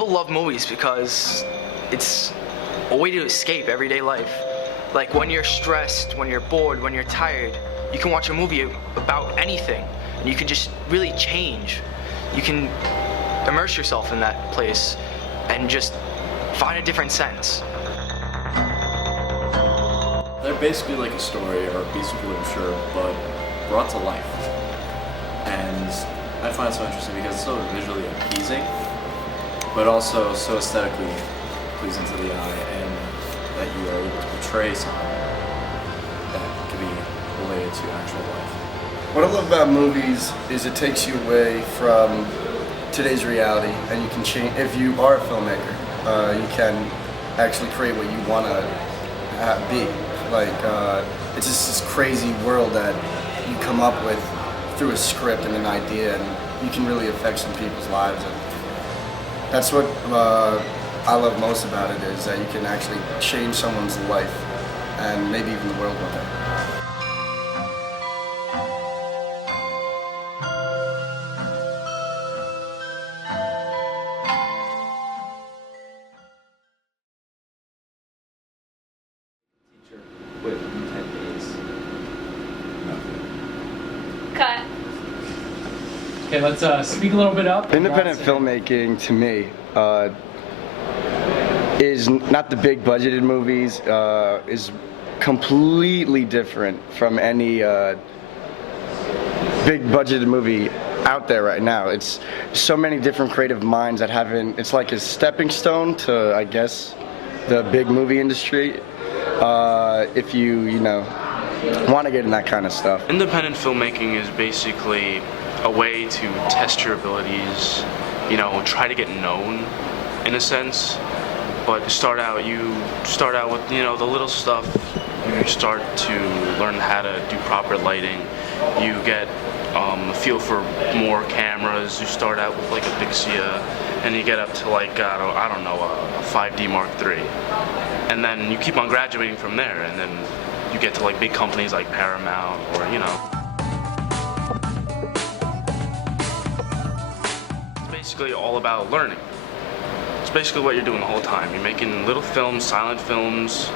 People love movies because it's a way to escape everyday life. Like when you're stressed, when you're bored, when you're tired, you can watch a movie about anything and you can just really change. You can immerse yourself in that place and just find a different sense. They're basically like a story or a piece of literature, but brought to life. And I find it so interesting because it's so visually appeasing, but also so aesthetically pleasing to the eye, and that you are able to portray something that can be related to actual life. What I love about movies is it takes you away from today's reality, and you can change. If you are a filmmaker, you can actually create what you want to be. Like it's just this crazy world that you come up with through a script and an idea, and you can really affect some people's lives. And that's what I love most about it, is that you can actually change someone's life and maybe even the world one day. Within 10 days. Cut. Okay, let's speak a little bit up. Independent filmmaking, to me, is not the big budgeted movies, is completely different from any big budgeted movie out there right now. It's so many different creative minds that haven't, it's like a stepping stone to, I guess, the big movie industry. If you know, want to get in that kind of stuff. Independent filmmaking is basically a way to test your abilities, you know, try to get known in a sense. But you start out with, you know, the little stuff. You start to learn how to do proper lighting. You get a feel for more cameras. You start out with like a Vixia, and you get up to like, I don't know, a 5D Mark III. And then you keep on graduating from there, and then you get to like big companies like Paramount, or, you know. It's basically all about learning. It's basically what you're doing the whole time. You're making little films, silent films,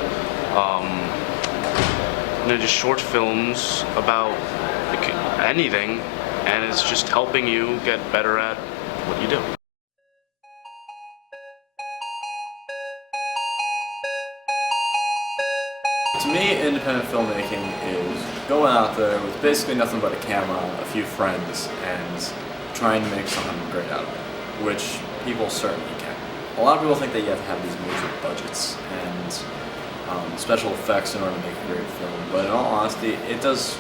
you know, just short films about like anything, and it's just helping you get better at what you do. To me, independent filmmaking is going out there with basically nothing but a camera, a few friends, and trying to make something great out of it, which people certainly can. A lot of people think that you have to have these major budgets and special effects in order to make a great film, but in all honesty, it does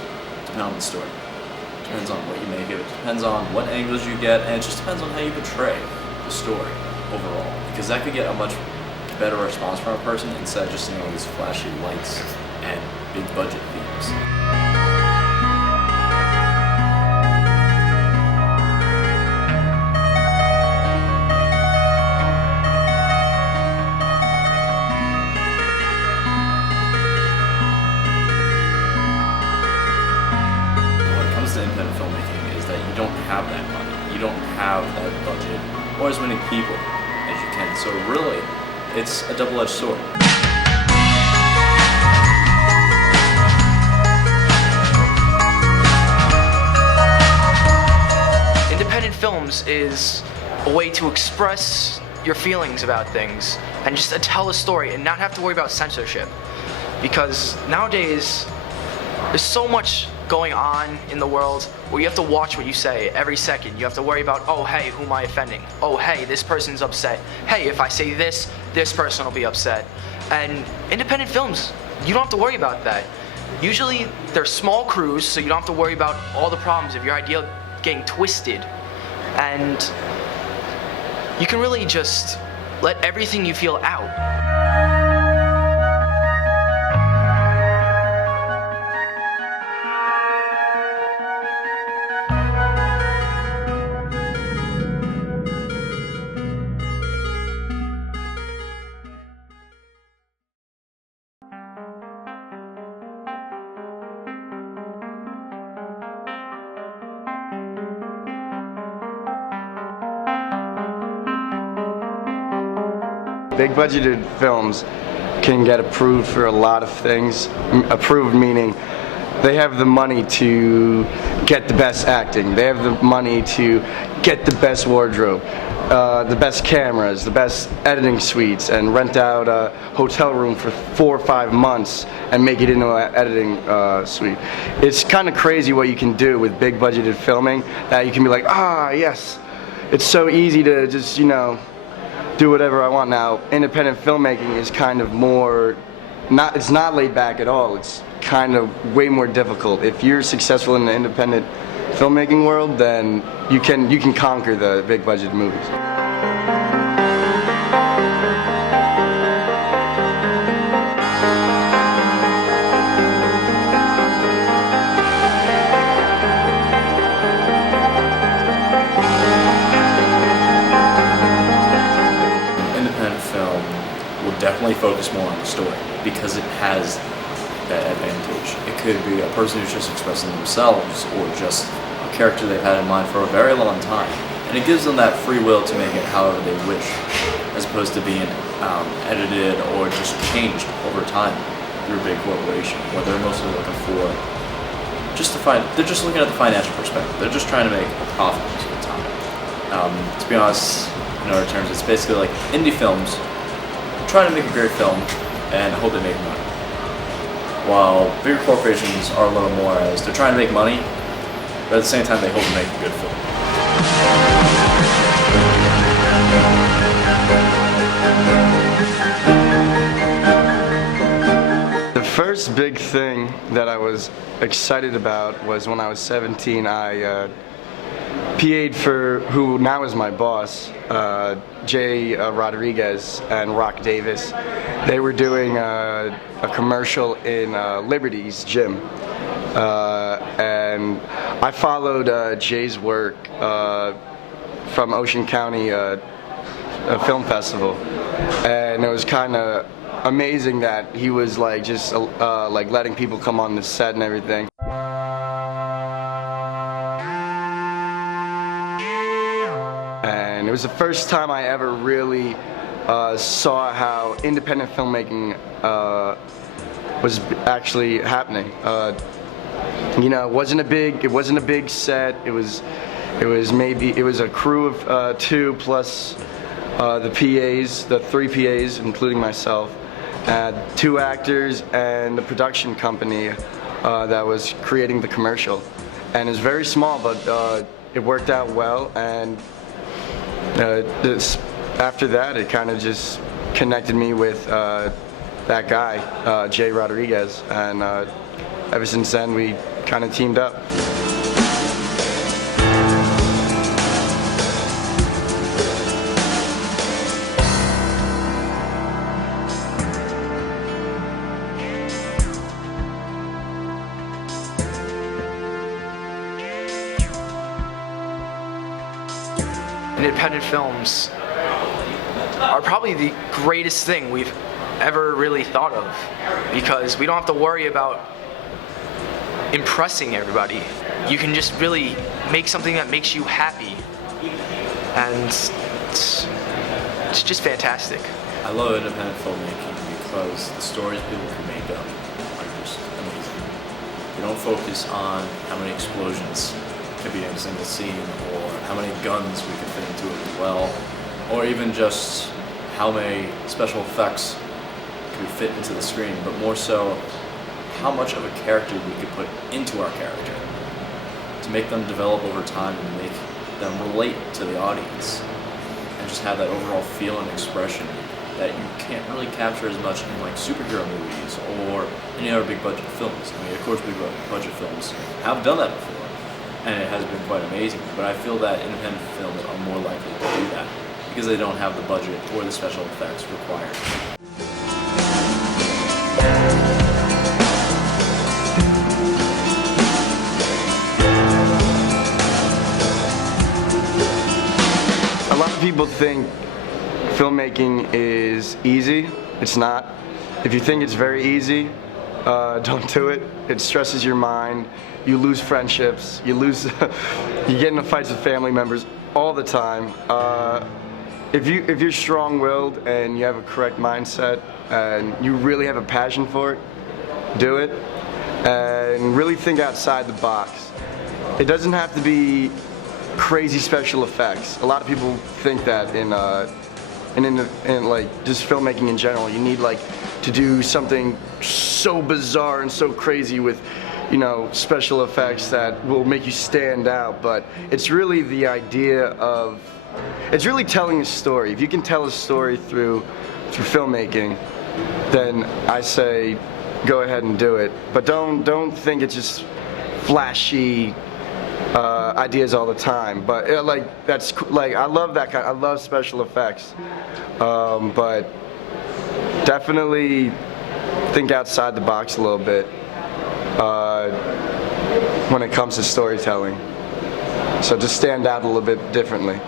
depend on the story. It depends on what you make of it, depends on what angles you get, and it just depends on how you portray the story overall, because that could get a much better response from a person instead of just seeing all these flashy lights and big budget themes. When it comes to independent filmmaking is that you don't have that money, you don't have that budget, or as many people as you can, so really, it's a double-edged sword. Independent films is a way to express your feelings about things and just to tell a story and not have to worry about censorship. Because nowadays, there's so much going on in the world where you have to watch what you say every second. You have to worry about, oh hey, who am I offending? Oh hey, this person's upset. Hey, if I say this, this person will be upset. And independent films, you don't have to worry about that. Usually they're small crews, so you don't have to worry about all the problems of your idea getting twisted. And you can really just let everything you feel out. Big budgeted films can get approved for a lot of things. Approved meaning they have the money to get the best acting. They have the money to get the best wardrobe, the best cameras, the best editing suites, and rent out a hotel room for 4 or 5 months and make it into an editing suite. It's kind of crazy what you can do with big budgeted filming, that you can be like, yes, it's so easy to just, do whatever I want. Now, independent filmmaking is kind of more, it's not laid back at all. It's kind of way more difficult. If you're successful in the independent filmmaking world, then you can conquer the big budget movies. Definitely focus more on the story because it has that advantage. It could be a person who's just expressing themselves or just a character they've had in mind for a very long time. And it gives them that free will to make it however they wish, as opposed to being edited or just changed over time through a big corporation, where they're mostly looking for they're just looking at the financial perspective. They're just trying to make a profit most of the time. To be honest, in other terms, it's basically like indie films trying to make a great film and hope they make money. While bigger corporations are a little more as they're trying to make money, but at the same time they hope to make a good film. The first big thing that I was excited about was when I was 17, I PA'd for who now is my boss, Jay Rodriguez and Rock Davis. They were doing a commercial in Liberty's gym, and I followed Jay's work from Ocean County Film Festival, and it was kind of amazing that he was like just like letting people come on the set and everything. And it was the first time I ever really saw how independent filmmaking was actually happening. It wasn't a big set. It was a crew of 2 plus the PAs, the 3 PAs, including myself, 2 actors, and the production company that was creating the commercial. And it was very small, but it worked out well. And after that, it kind of just connected me with that guy, Jay Rodriguez, and ever since then we kind of teamed up. Independent films are probably the greatest thing we've ever really thought of, because we don't have to worry about impressing everybody. You can just really make something that makes you happy, and it's just fantastic. I love independent filmmaking because the stories people can make up are just amazing. They don't focus on how many explosions could be in a single scene, or how many guns we could fit into it as well, or even just how many special effects could fit into the screen, but more so how much of a character we could put into our character to make them develop over time and make them relate to the audience and just have that overall feel and expression that you can't really capture as much in like superhero movies or any other big budget films. I mean, of course big budget films have done that before, and it has been quite amazing, but I feel that independent films are more likely to do that because they don't have the budget or the special effects required. A lot of people think filmmaking is easy. It's not. If you think it's very easy, don't do it. It stresses your mind. You lose friendships. You get into fights with family members all the time. if you're strong-willed and you have a correct mindset and you really have a passion for it, do it, and really think outside the box. It doesn't have to be crazy special effects. A lot of people think that in like just filmmaking in general, you need like to do something so bizarre and so crazy with, you know, special effects that will make you stand out. But it's really the idea of, it's really telling a story. If you can tell a story through filmmaking, then I say go ahead and do it. But don't think it's just flashy ideas all the time. But like that's like I love that kind. I love special effects, but definitely think outside the box a little bit when it comes to storytelling. So just stand out a little bit differently.